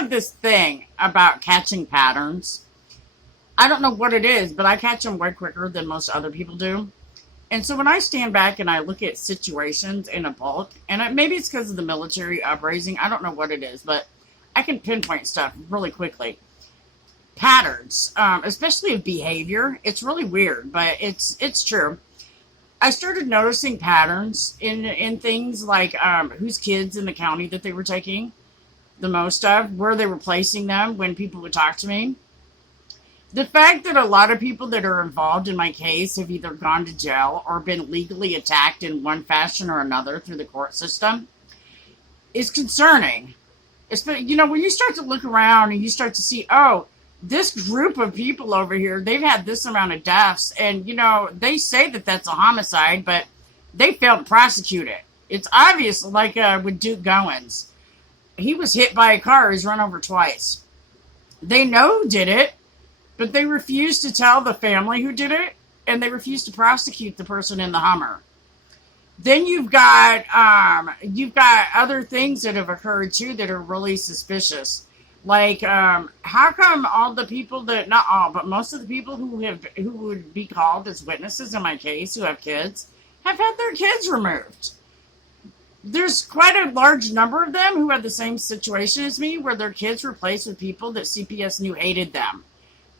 have this thing about catching patterns. I don't know what it is, but I catch them way quicker than most other people do. And so when I stand back and I look at situations in a bulk, and maybe it's because of the military uprising, I don't know what it is, but I can pinpoint stuff really quickly. Patterns, especially of behavior. It's really weird, but it's true. I started noticing patterns in things like whose kids in the county that they were taking the most of, where they were placing them when people would talk to me. The fact that a lot of people that are involved in my case have either gone to jail or been legally attacked in one fashion or another through the court system is concerning. You know, when you start to look around and you start to see, oh, this group of people over here, they've had this amount of deaths, and, you know, they say that that's a homicide, but they failed to prosecute it. It's obvious, like with Duke Goins. He was hit by a car. He's run over twice. They know who did it, but they refused to tell the family who did it, and they refused to prosecute the person in the Hummer. Then you've got other things that have occurred too that are really suspicious. Like, how come all the people that, not all, but most of the people who would be called as witnesses in my case, who have kids, have had their kids removed? There's quite a large number of them who had the same situation as me, where their kids were placed with people that CPS knew hated them.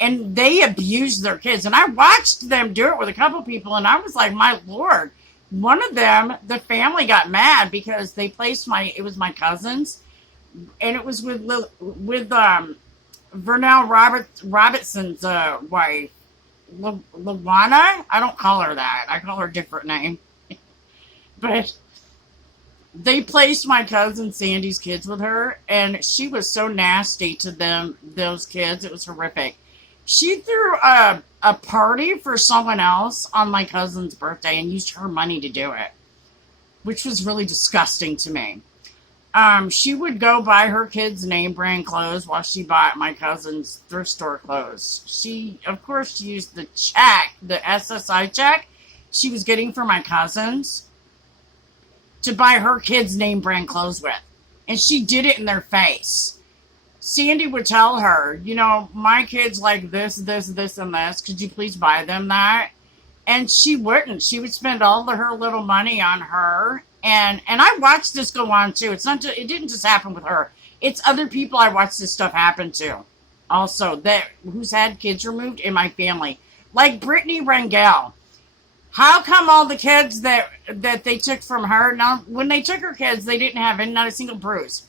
And they abused their kids. And I watched them do it with a couple people, and I was like, my Lord. One of them, the family got mad because they placed it was my cousins, and it was with Vernell Robertson's wife, Lawana. I don't call her that. I call her a different name. But they placed my cousin Sandy's kids with her, and she was so nasty to those kids. It was horrific. She threw a party for someone else on my cousin's birthday and used her money to do it, which was really disgusting to me. She would go buy her kids' name brand clothes while she bought my cousin's thrift store clothes. She, of course, used the check, the SSI check she was getting for my cousins to buy her kids' name brand clothes with. And she did it in their face. Sandy would tell her, you know, my kids like this, and this. Could you please buy them that? And she wouldn't. She would spend all of her little money on her. And I watched this go on, too. It didn't just happen with her. It's other people I watched this stuff happen to. Also, who's had kids removed in my family. Like Brittany Rangel. How come all the kids that they took from her, now, when they took her kids, they didn't have not a single bruise.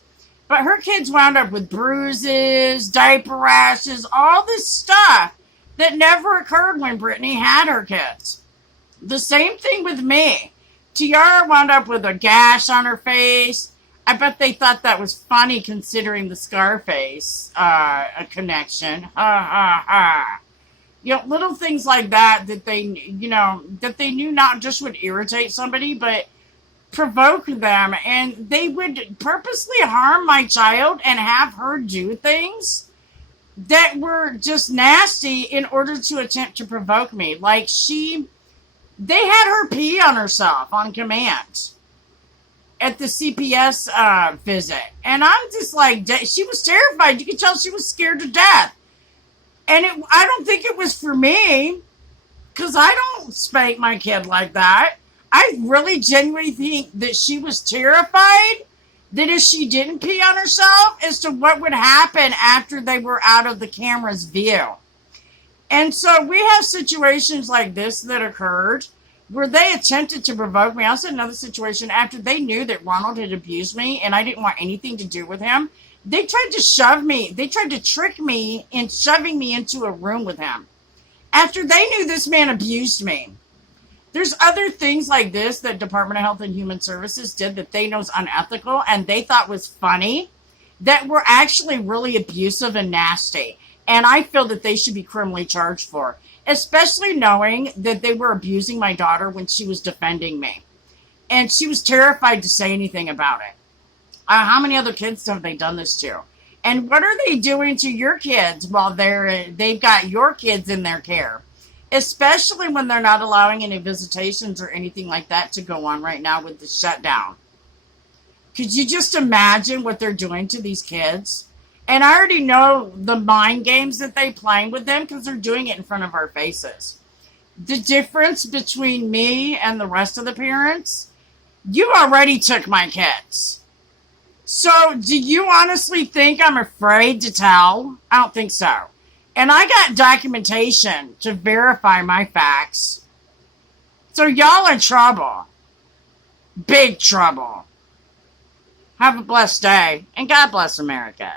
But her kids wound up with bruises, diaper rashes, all this stuff that never occurred when Brittany had her kids. The same thing with me. Tiara wound up with a gash on her face. I bet they thought that was funny considering the Scarface a connection. Ha ha ha. You know, little things like that they knew not just would irritate somebody, but provoke them, and they would purposely harm my child and have her do things that were just nasty in order to attempt to provoke me. Like they had her pee on herself on command at the CPS visit. And I'm just like, she was terrified. You could tell she was scared to death. And I don't think it was for me, because I don't spank my kid like that. I really genuinely think that she was terrified that if she didn't pee on herself as to what would happen after they were out of the camera's view. And so we have situations like this that occurred where they attempted to provoke me. I also had another situation after they knew that Ronald had abused me and I didn't want anything to do with him. They tried to shove me. They tried to trick me in shoving me into a room with him after they knew this man abused me. There's other things like this that Department of Health and Human Services did that they know is unethical and they thought was funny that were actually really abusive and nasty. And I feel that they should be criminally charged for, especially knowing that they were abusing my daughter when she was defending me. And she was terrified to say anything about it. How many other kids have they done this to? And what are they doing to your kids while they've got your kids in their care? Especially when they're not allowing any visitations or anything like that to go on right now with the shutdown. Could you just imagine what they're doing to these kids? And I already know the mind games that they play with them because they're doing it in front of our faces. The difference between me and the rest of the parents, you already took my kids. So, do you honestly think I'm afraid to tell? I don't think so. And I got documentation to verify my facts. So, y'all in trouble. Big trouble. Have a blessed day, and God bless America.